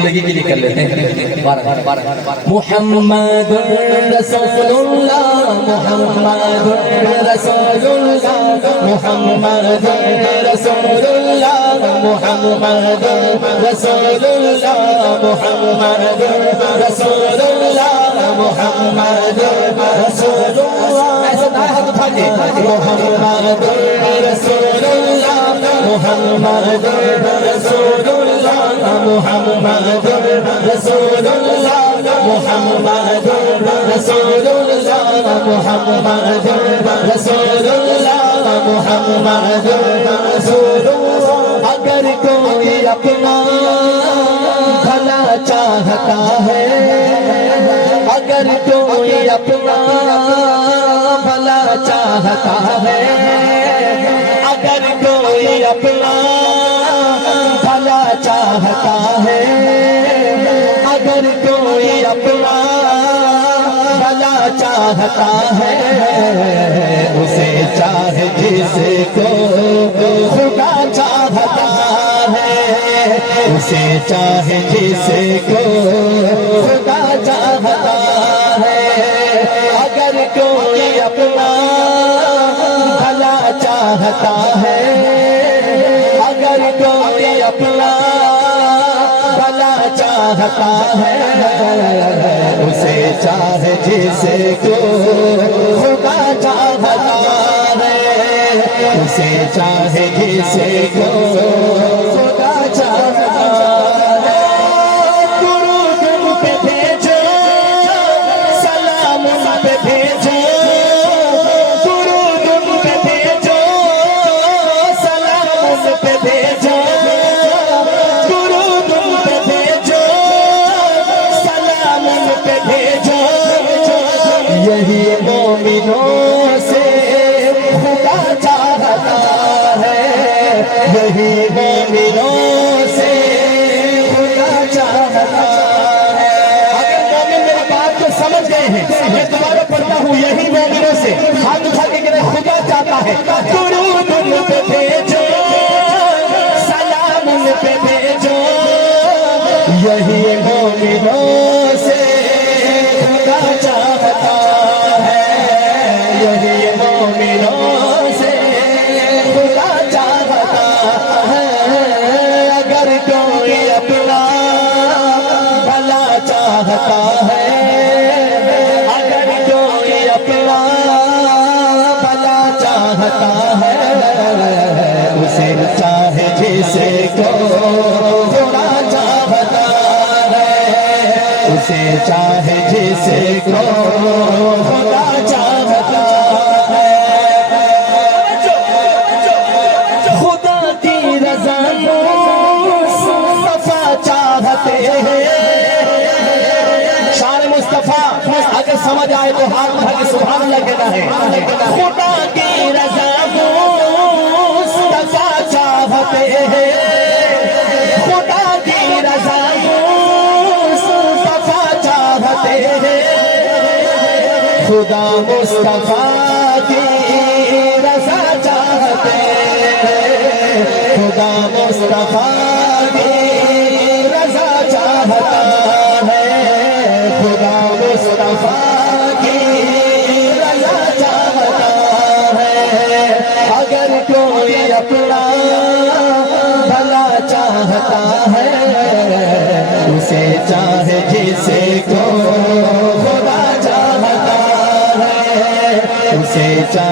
زندگی کے لیے کر لیتے ہیں محمد رسول اللہ محمد رسول اللہ محمد رسول اللہ محمد رسول اللہ محمد رسول اللہ محمد رسول اللہ ایسا دائیں ہاتھ اٹھا کے محمد رسول اللہ محمد رسول اللہ محمد رسول اللہ محمد رسول اللہ محمد رسول اللہ محمد رسول اللہ اگر کوئی اپنا بھلا چاہتا ہے اگر کوئی اپنا بھلا چاہتا ہے اگر کوئی اپنا بھلا چاہتا ہے اگر کوئی اپنا بھلا چاہتا ہے اسے چاہے جس کو خدا چاہتا ہے اسے چاہے جس کو خدا چاہتا ہے اگر کوئی اپنا بھلا چاہتا ہے اگر کوئی اپنا بھلا چاہتا ہے اسے چاہے جس کو خدا چاہتا ہے اسے چاہے جس کو خدا چاہتا ہے درود ان پہ بھیجو سلام ان پہ بھیجو درود ان پہ بھیجو سلام ان پہ بھیجو درود ان پہ بھیجو سلام ان پہ بھیجو یہی مومنوں سے خدا چاہتا ہے یہی مومنوں سے خدا چاہتا ہے اگر مومن میری بات کو سمجھ گئے ہیں میں دوبارہ پڑھتا ہوں یہی مومنوں سے ہاتھ اٹھا کے کہ خدا چاہتا ہے درود ان پہ بھیجو سلام ان پہ بھیجو یہی مومنوں سے خدا چاہتا ہے یہی مومنوں سے خدا چاہتا ہے اگر کوئی اپنا بھلا چاہتا ہے اگر کوئی اپنا بھلا چاہتا ہے اسے چاہے جس کو خدا چاہتا ہے اسے چاہے جس کو خدا چاہتا ہے خدا کی رضا مصطفیٰ چاہتے ہیں شان مصطفیٰ اگر سمجھ آئے تو ہاتھ اٹھا کے سبحان اللہ کہنا ہے خدا کی رضا مصطفیٰ چاہتے ہیں خدا کی رضا مصطفیٰ چاہتے ہیں خدا مصطفیٰ کی رضا چاہتے ہیں خدا مصطفیٰ کی رضا چاہتا ہے خدا مصطفیٰ کی رضا چاہتا ہے اگر کوئی اپنا بھلا چاہتا ہے اسے چاہے جس کو خدا چاہتا ہے اسے چاہے